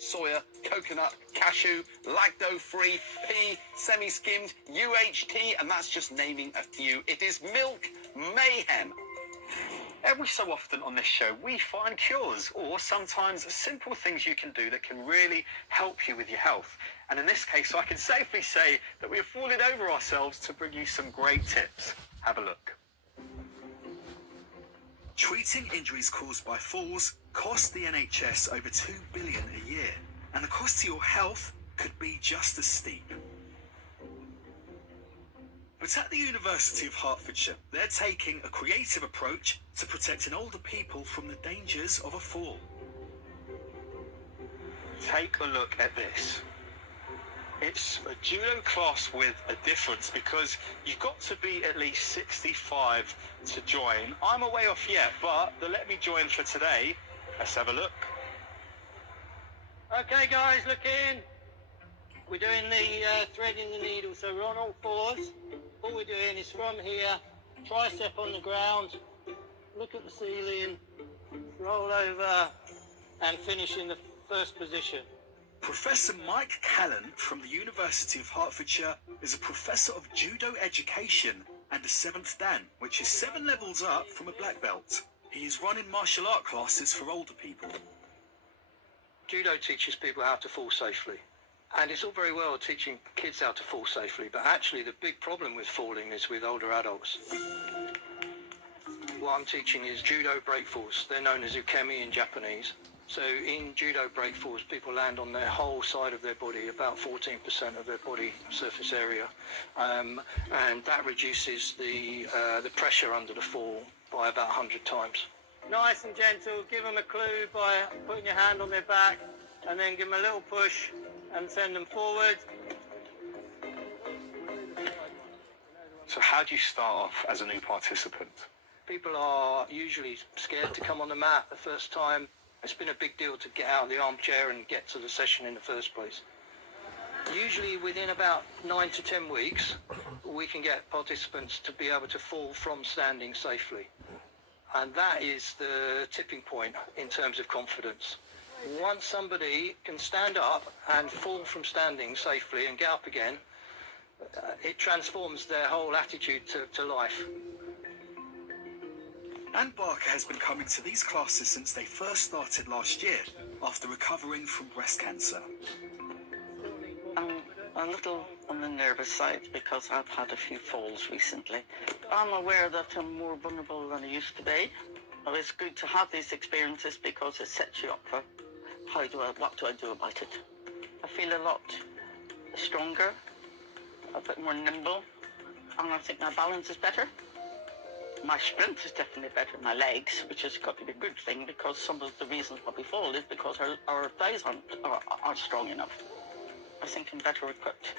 soya, coconut, cashew, lacto-free, pea, semi-skimmed, UHT, and that's just naming a few. It is milk mayhem. Every so often on this show, we find cures or sometimes simple things you can do that can really help you with your health. And in this case, I can safely say that we have fallen over ourselves to bring you some great tips. Have a look. Treating injuries caused by falls costs the NHS over $2 billion a year, and the cost to your health could be just as steep. But at the University of Hertfordshire, they're taking a creative approach to protecting older people from the dangers of a fall. Take a look at this. It's a judo class with a difference because you've got to be at least 65 to join. I'm a way off yet, but the Let Me Join for today. Let's have a look. Okay guys, look in. We're doing the threading the needle, so we're on all fours. All we're doing is from here, tricep on the ground, look at the ceiling, roll over and finish in the first position. Professor Mike Callan from the University of Hertfordshire is a professor of judo education and a 7th Dan, which is 7 levels up from a black belt. He is running martial art classes for older people. Judo teaches people how to fall safely. And it's all very well teaching kids how to fall safely, but actually the big problem with falling is with older adults. What I'm teaching is judo break falls. They're known as ukemi in Japanese. So in judo break falls, people land on their whole side of their body, about 14% of their body surface area, and that reduces the pressure under the fall by about 100 times. Nice and gentle. Give them a clue by putting your hand on their back, and then give them a little push and send them forward. So how do you start off as a new participant? People are usually scared to come on the mat the first time. It's been a big deal to get out of the armchair and get to the session in the first place. Usually within about 9 to 10 weeks, we can get participants to be able to fall from standing safely. And that is the tipping point in terms of confidence. Once somebody can stand up and fall from standing safely and get up again, it transforms their whole attitude to life. Anne Barker has been coming to these classes since they first started last year, after recovering from breast cancer. I'm a little on the nervous side because I've had a few falls recently. I'm aware that I'm more vulnerable than I used to be. But it's good to have these experiences because it sets you up for what do I do about it. I feel a lot stronger, a bit more nimble, and I think my balance is better. My strength is definitely better in my legs, which has got to be a good thing because some of the reasons why we fall is because our thighs aren't strong enough. I think I'm better equipped.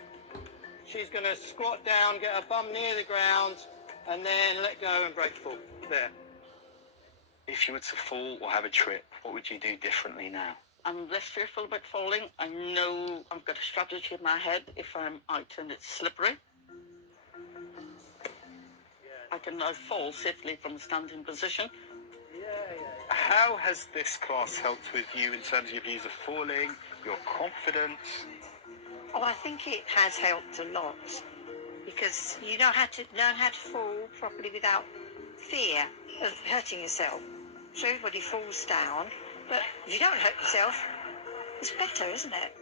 She's going to squat down, get her bum near the ground, and then let go and break fall. There. If you were to fall or have a trip, what would you do differently now? I'm less fearful about falling. I know I've got a strategy in my head if I'm out and it's slippery. I can now fall safely from a standing position. How has this class helped with you in terms of your views of falling, your confidence? Oh, I think it has helped a lot because you know how to learn how to fall properly without fear of hurting yourself. So everybody falls down, but if you don't hurt yourself, it's better, isn't it?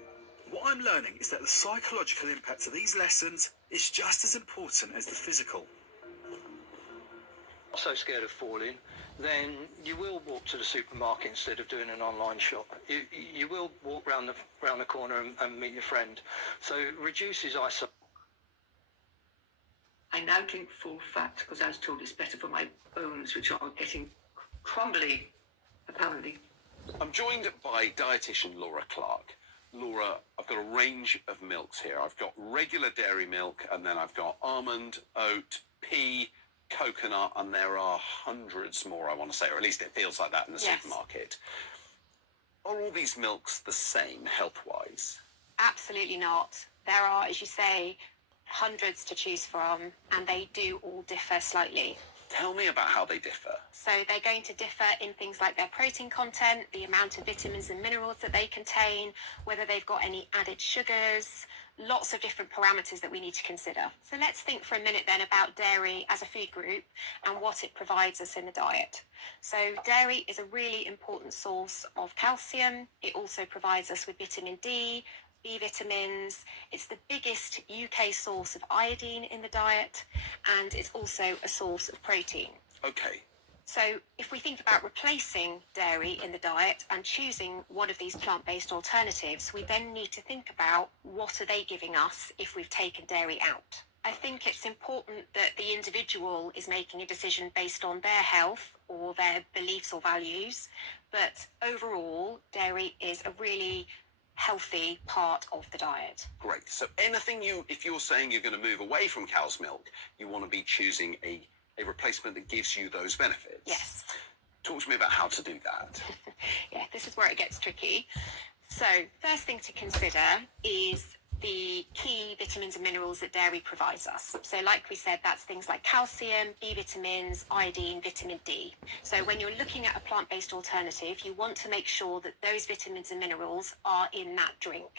What I'm learning is that the psychological impact of these lessons is just as important as the physical. So scared of falling, then you will walk to the supermarket instead of doing an online shop. You will walk round the corner and meet your friend. So it reduces isolation. I now drink full fat because I was told it's better for my bones, which are getting crumbly, apparently. I'm joined by dietitian Laura Clark. Laura, I've got a range of milks here. I've got regular dairy milk, and then I've got almond, oat, pea, coconut, and there are hundreds more, I want to say, or at least it feels like that in the supermarket. Are all these milks the same health-wise? Absolutely not. There are, as you say, hundreds to choose from, and they do all differ slightly. Tell me about how they differ. So they're going to differ in things like their protein content, the amount of vitamins and minerals that they contain, whether they've got any added sugars, lots of different parameters that we need to consider. So let's think for a minute then about dairy as a food group and what it provides us in the diet. So dairy is a really important source of calcium. It also provides us with vitamin D, B vitamins. It's the biggest UK source of iodine in the diet, and it's also a source of protein. Okay. So if we think about replacing dairy in the diet and choosing one of these plant-based alternatives, we then need to think about what are they giving us if we've taken dairy out. I think it's important that the individual is making a decision based on their health or their beliefs or values, but overall, dairy is a really healthy part of the diet. Great. So if you're saying you're going to move away from cow's milk, you want to be choosing a replacement that gives you those benefits. Yes. Talk to me about how to do that. Yeah, this is where it gets tricky. So first thing to consider is the key vitamins and minerals that dairy provides us. So like we said, that's things like calcium, B vitamins, iodine, vitamin D. So when you're looking at a plant-based alternative, you want to make sure that those vitamins and minerals are in that drink.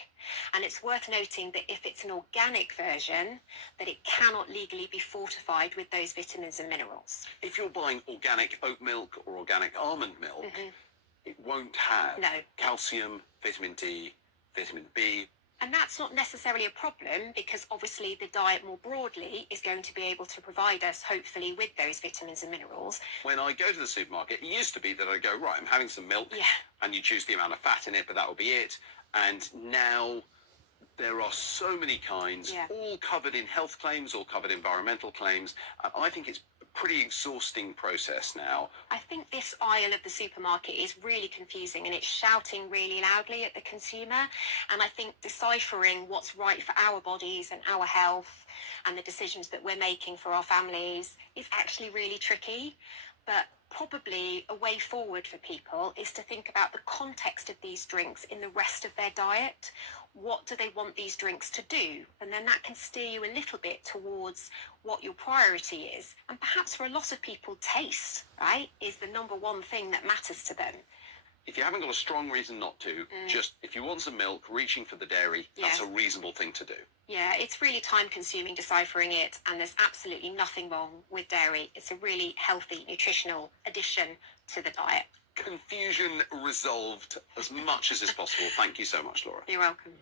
And it's worth noting that if it's an organic version, that it cannot legally be fortified with those vitamins and minerals. If you're buying organic oat milk or organic almond milk, it won't have calcium, vitamin D, vitamin B. And that's not necessarily a problem because obviously the diet more broadly is going to be able to provide us hopefully with those vitamins and minerals. When I go to the supermarket, it used to be that I go, right, I'm having some milk, and you choose the amount of fat in it, but that will be it. And now there are so many kinds, all covered in health claims, all covered in environmental claims. I think it's a pretty exhausting process now. I think this aisle of the supermarket is really confusing and it's shouting really loudly at the consumer. And I think deciphering what's right for our bodies and our health and the decisions that we're making for our families is actually really tricky. But probably a way forward for people is to think about the context of these drinks in the rest of their diet. What do they want these drinks to do? And then that can steer you a little bit towards what your priority is. And perhaps for a lot of people, taste, right, is the number one thing that matters to them. If you haven't got a strong reason not to, just if you want some milk, reaching for the dairy, that's a reasonable thing to do. Yeah, it's really time consuming deciphering it, and there's absolutely nothing wrong with dairy. It's a really healthy nutritional addition to the diet. Confusion resolved as much as is possible. Thank you so much, Laura. You're welcome.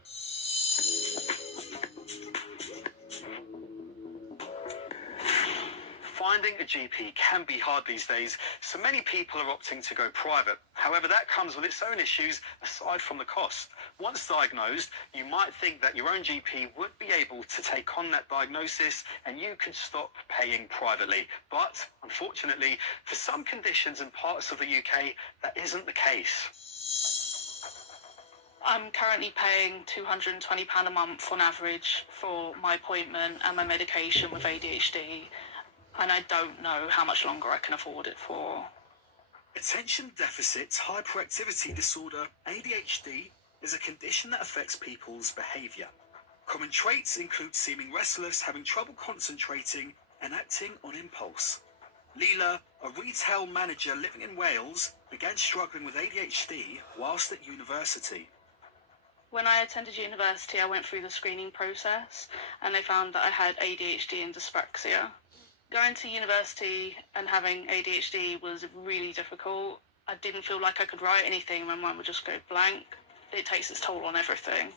Finding a GP can be hard these days, so many people are opting to go private. However, that comes with its own issues aside from the cost. Once diagnosed, you might think that your own GP would be able to take on that diagnosis and you could stop paying privately. But unfortunately, for some conditions in parts of the UK, that isn't the case. I'm currently paying £220 a month on average for my appointment and my medication with ADHD. And I don't know how much longer I can afford it for. Attention deficit hyperactivity disorder, ADHD, is a condition that affects people's behaviour. Common traits include seeming restless, having trouble concentrating, and acting on impulse. Leela, a retail manager living in Wales, began struggling with ADHD whilst at university. When I attended university, I went through the screening process and they found that I had ADHD and dyspraxia. Going to university and having ADHD was really difficult. I didn't feel like I could write anything. My mind would just go blank. It takes its toll on everything.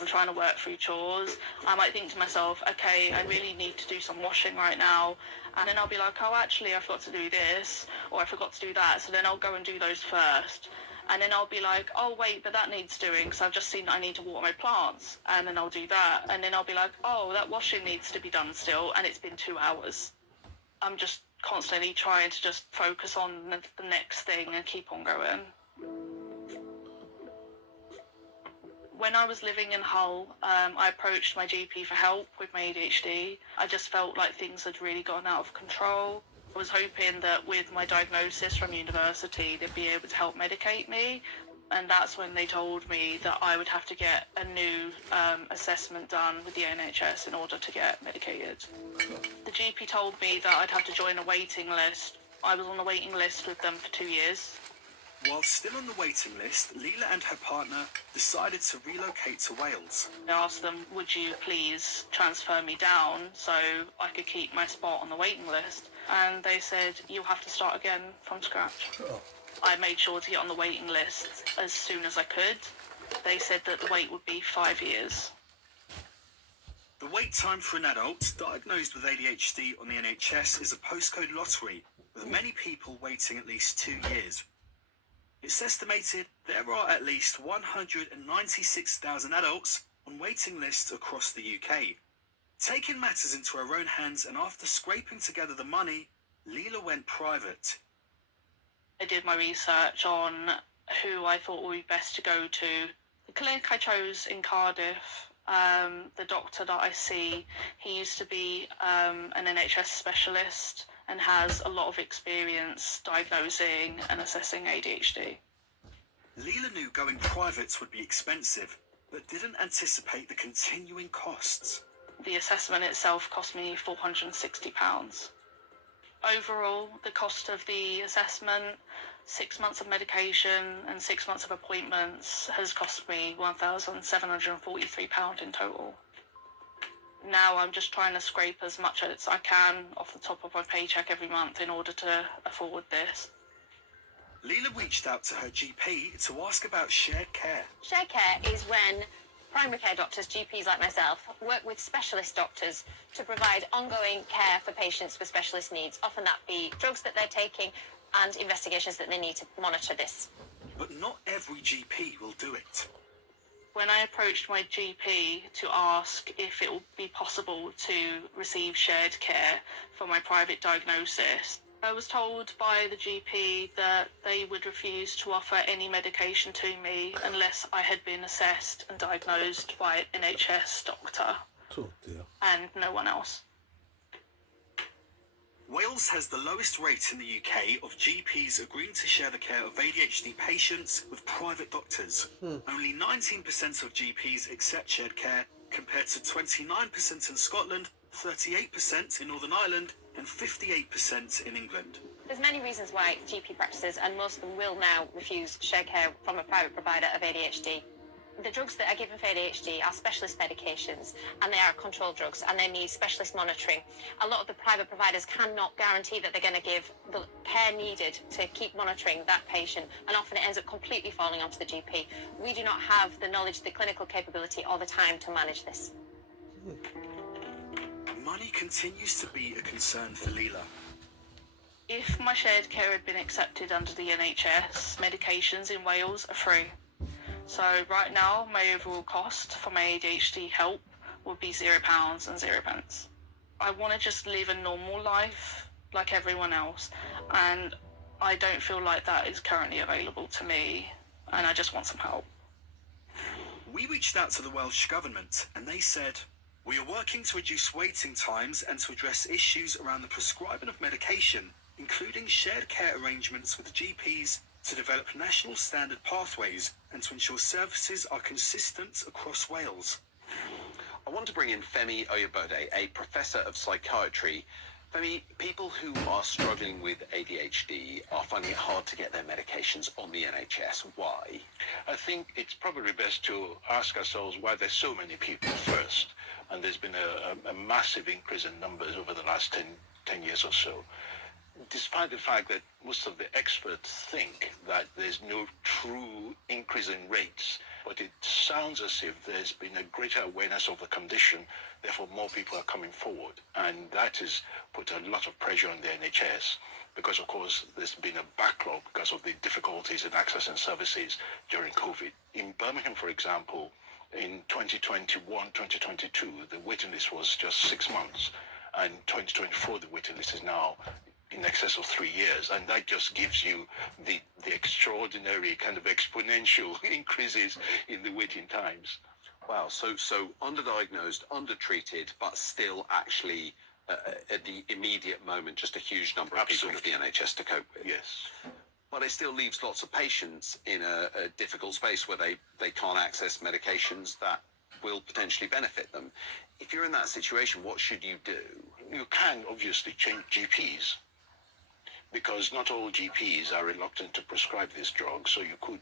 I'm trying to work through chores. I might think to myself, okay, I really need to do some washing right now. And then I'll be like, oh, actually, I forgot to do this, or I forgot to do that. So then I'll go and do those first. And then I'll be like, oh, wait, but that needs doing, because I've just seen that I need to water my plants. And then I'll do that. And then I'll be like, oh, that washing needs to be done still, and it's been 2 hours. I'm just constantly trying to just focus on the next thing and keep on going. When I was living in Hull, I approached my GP for help with my ADHD. I just felt like things had really gotten out of control. I was hoping that with my diagnosis from university, they'd be able to help medicate me. And that's when they told me that I would have to get a new assessment done with the NHS in order to get medicated. The GP told me that I'd have to join a waiting list I was on the waiting list with them for 2 years. While still on the waiting list, Leela and her partner decided to relocate to Wales. I asked them, would you please transfer me down so I could keep my spot on the waiting list? And they said, you'll have to start again from scratch. Oh. I made sure to get on the waiting list as soon as I could. They said that the wait would be 5 years. The wait time for an adult diagnosed with ADHD on the NHS is a postcode lottery, with many people waiting at least 2 years. It's estimated there are at least 196,000 adults on waiting lists across the UK. Taking matters into her own hands and after scraping together the money, Leela went private. I did my research on who I thought would be best to go to. The clinic I chose in Cardiff, the doctor that I see, he used to be an NHS specialist and has a lot of experience diagnosing and assessing ADHD. Leela knew going private would be expensive, but didn't anticipate the continuing costs. The assessment itself cost me £460. Overall, the cost of the assessment, 6 months of medication and 6 months of appointments has cost me £1,743 in total. Now I'm just trying to scrape as much as I can off the top of my paycheck every month in order to afford this. Leela reached out to her GP to ask about shared care. Shared care is when primary care doctors, GPs like myself, work with specialist doctors to provide ongoing care for patients with specialist needs. Often that be drugs that they're taking and investigations that they need to monitor this. But not every GP will do it. When I approached my GP to ask if it would be possible to receive shared care for my private diagnosis, I was told by the GP that they would refuse to offer any medication to me unless I had been assessed and diagnosed by an NHS doctor. Oh dear. And no one else. Wales has the lowest rate in the UK of GPs agreeing to share the care of ADHD patients with private doctors. Only 19% of GPs accept shared care, compared to 29% in Scotland, 38% in Northern Ireland, and 58% in England. There's many reasons why GP practices, and most of them will now, refuse shared care from a private provider of ADHD. The drugs that are given for ADHD are specialist medications, and they are controlled drugs, and they need specialist monitoring. A lot of the private providers cannot guarantee that they're going to give the care needed to keep monitoring that patient, and often it ends up completely falling onto the GP. We do not have the knowledge, the clinical capability, or the time to manage this. Money continues to be a concern for Leela. If my shared care had been accepted under the NHS, medications in Wales are free. So right now, my overall cost for my ADHD help would be £0 and 0 pence. I want to just live a normal life like everyone else, and I don't feel like that is currently available to me, and I just want some help. We reached out to the Welsh Government and they said, "We are working to reduce waiting times and to address issues around the prescribing of medication, including shared care arrangements with GPs, to develop national standard pathways and to ensure services are consistent across Wales." I want to bring in Femi Oyebode, a professor of psychiatry. Femi, people who are struggling with ADHD are finding it hard to get their medications on the NHS. Why? I think it's probably best to ask ourselves why there's so many people first. And there's been a massive increase in numbers over the last 10 years or so. Despite the fact that most of the experts think that there's no true increase in rates, but it sounds as if there's been a greater awareness of the condition, therefore more people are coming forward. And that has put a lot of pressure on the NHS because, of course, there's been a backlog because of the difficulties in accessing services during COVID. In Birmingham, for example, in 2021, 2022, the waiting list was just 6 months. And 2024, the waiting list is now in excess of 3 years, and that just gives you the extraordinary kind of exponential increases in the waiting times. Wow, so underdiagnosed, undertreated, but still actually at the immediate moment just a huge number of people for the NHS to cope with. Yes. But it still leaves lots of patients in a difficult space where they can't access medications that will potentially benefit them. If you're in that situation, what should you do? You can obviously change GPs, because not all GPs are reluctant to prescribe this drug. So you could,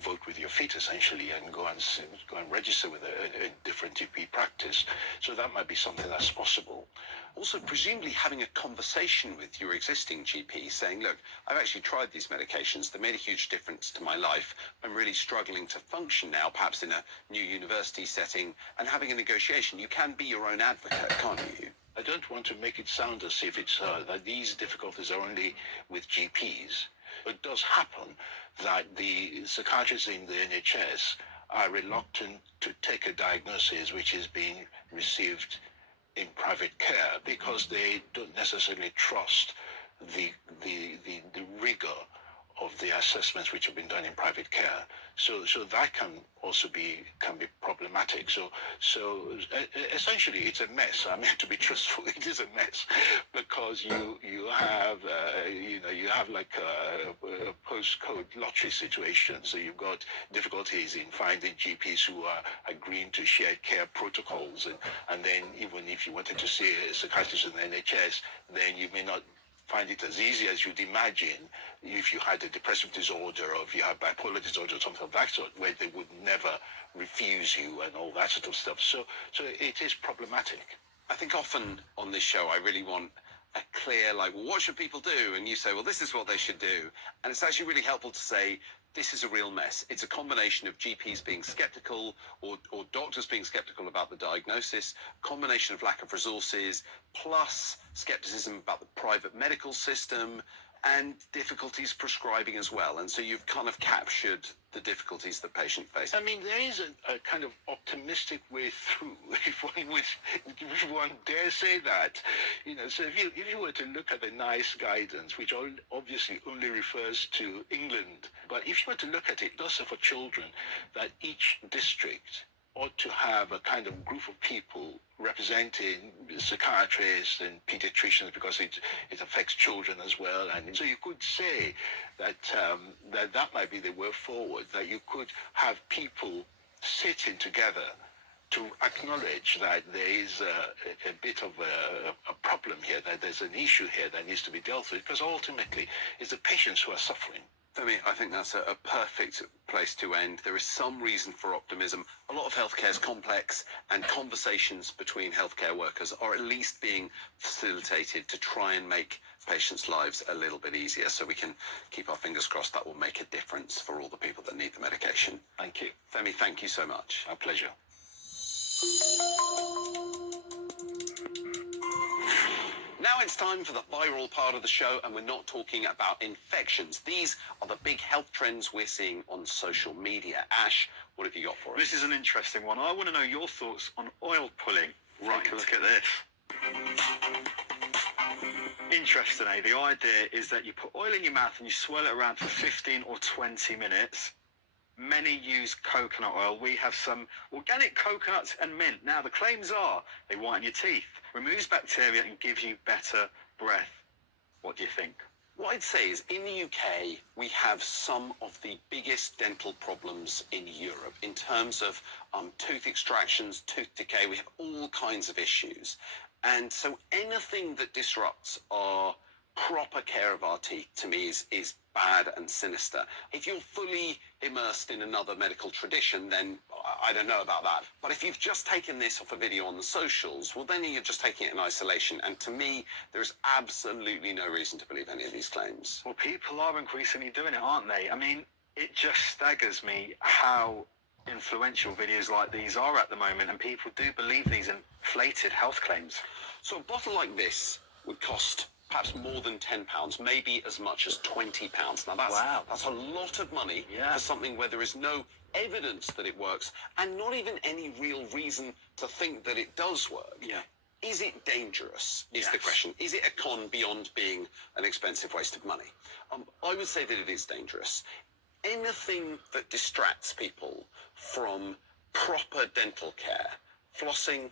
vote with your feet essentially and go and register with a different GP practice. So that might be something that's possible. Also, presumably having a conversation with your existing GP saying, look, I've actually tried these medications. They made a huge difference to my life. I'm really struggling to function now, perhaps in a new university setting, and having a negotiation. You can be your own advocate, can't you? I don't want to make it sound as if it's that these difficulties are only with GPs. It does happen that the psychiatrists in the NHS are reluctant to take a diagnosis which is being received in private care because they don't necessarily trust the rigor of the assessments which have been done in private care. So that can also be problematic. So essentially it's a mess. I mean, to be truthful, it is a mess because you have like a postcode lottery situation. So you've got difficulties in finding GPs who are agreeing to shared care protocols, and then even if you wanted to see a psychiatrist in the NHS, then you may not find it as easy as you'd imagine if you had a depressive disorder or if you have bipolar disorder or something of that sort, where they would never refuse you and all that sort of stuff. So it is problematic. I think often on this show I really want a clear, like, what should people do? And you say, well, this is what they should do. And it's actually really helpful to say, this is a real mess. It's a combination of GPs being skeptical or doctors being skeptical about the diagnosis, combination of lack of resources, plus skepticism about the private medical system, and difficulties prescribing as well. And so you've kind of captured the difficulties that patients face. I mean, there is a kind of optimistic way through, if one dare say that. So if you were to look at the NICE guidance, which obviously only refers to England, but if you were to look at it, does say for children that each district ought to have a kind of group of people representing psychiatrists and pediatricians because it affects children as well. And so you could say that that might be the way forward, that you could have people sitting together to acknowledge that there is a bit of a problem here, that there's an issue here that needs to be dealt with, because ultimately it's the patients who are suffering. For me, I think that's a perfect place to end. There is some reason for optimism. A lot of healthcare is complex, and conversations between healthcare workers are at least being facilitated to try and make patients' lives a little bit easier. So we can keep our fingers crossed that will make a difference for all the people that need the medication. Thank you. Femi, thank you so much. Our pleasure. Now it's time for the viral part of the show, and we're not talking about infections. These are the big health trends we're seeing on social media. Ash, what have you got for us? This is an interesting one. I want to know your thoughts on oil pulling. Right. Take a look at this. Interesting, eh? The idea is that you put oil in your mouth and you swirl it around for 15 or 20 minutes. Many use coconut oil. We have some organic coconuts and mint. Now, the claims are they whiten your teeth, removes bacteria, and gives you better breath. What do you think? What I'd say is, in the UK, we have some of the biggest dental problems in Europe in terms of tooth extractions, tooth decay. We have all kinds of issues. And so anything that disrupts our proper care of our teeth, to me, is bad and sinister. If you're fully immersed in another medical tradition, then I don't know about that. But if you've just taken this off a video on the socials, well, then you're just taking it in isolation. And to me, there's absolutely no reason to believe any of these claims. Well, people are increasingly doing it, aren't they? I mean, it just staggers me how influential videos like these are at the moment, and people do believe these inflated health claims. So a bottle like this would cost perhaps more than £10, maybe as much as £20. Now that's a lot of money for something where there is no evidence that it works, and not even any real reason to think that it does work. Yeah. Is it dangerous, is the question. Is it a con beyond being an expensive waste of money? I would say that it is dangerous. Anything that distracts people from proper dental care, flossing,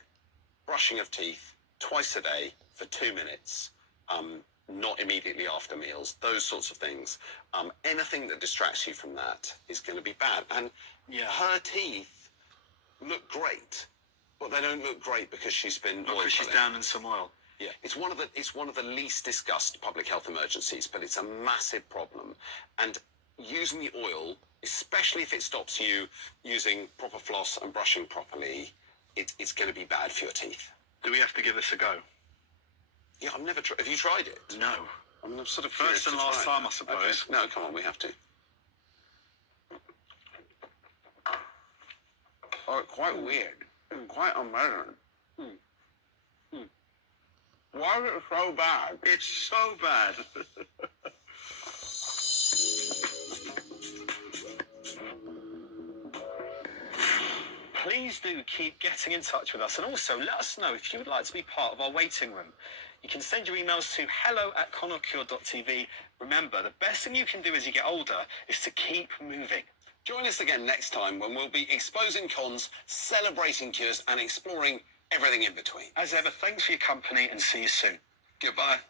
brushing of teeth twice a day for 2 minutes, not immediately after meals, those sorts of things. Anything that distracts you from that is going to be bad. And her teeth look great, but they don't look great because she's been Not because she's down in some oil. Yeah, it's one of the least discussed public health emergencies, but it's a massive problem. And using the oil, especially if it stops you using proper floss and brushing properly, it's going to be bad for your teeth. Do we have to give this a go? Yeah, I've never tried. Have you tried it? No. I'm sort of First and last time, I suppose. Okay. No, come on, we have to. Oh, quite weird. Quite unpleasant. Why is it so bad? It's so bad. Please do keep getting in touch with us, and also let us know if you would like to be part of our waiting room. You can send your emails to hello@connorcure.tv. Remember, the best thing you can do as you get older is to keep moving. Join us again next time when we'll be exposing cons, celebrating cures, and exploring everything in between. As ever, thanks for your company and see you soon. Goodbye.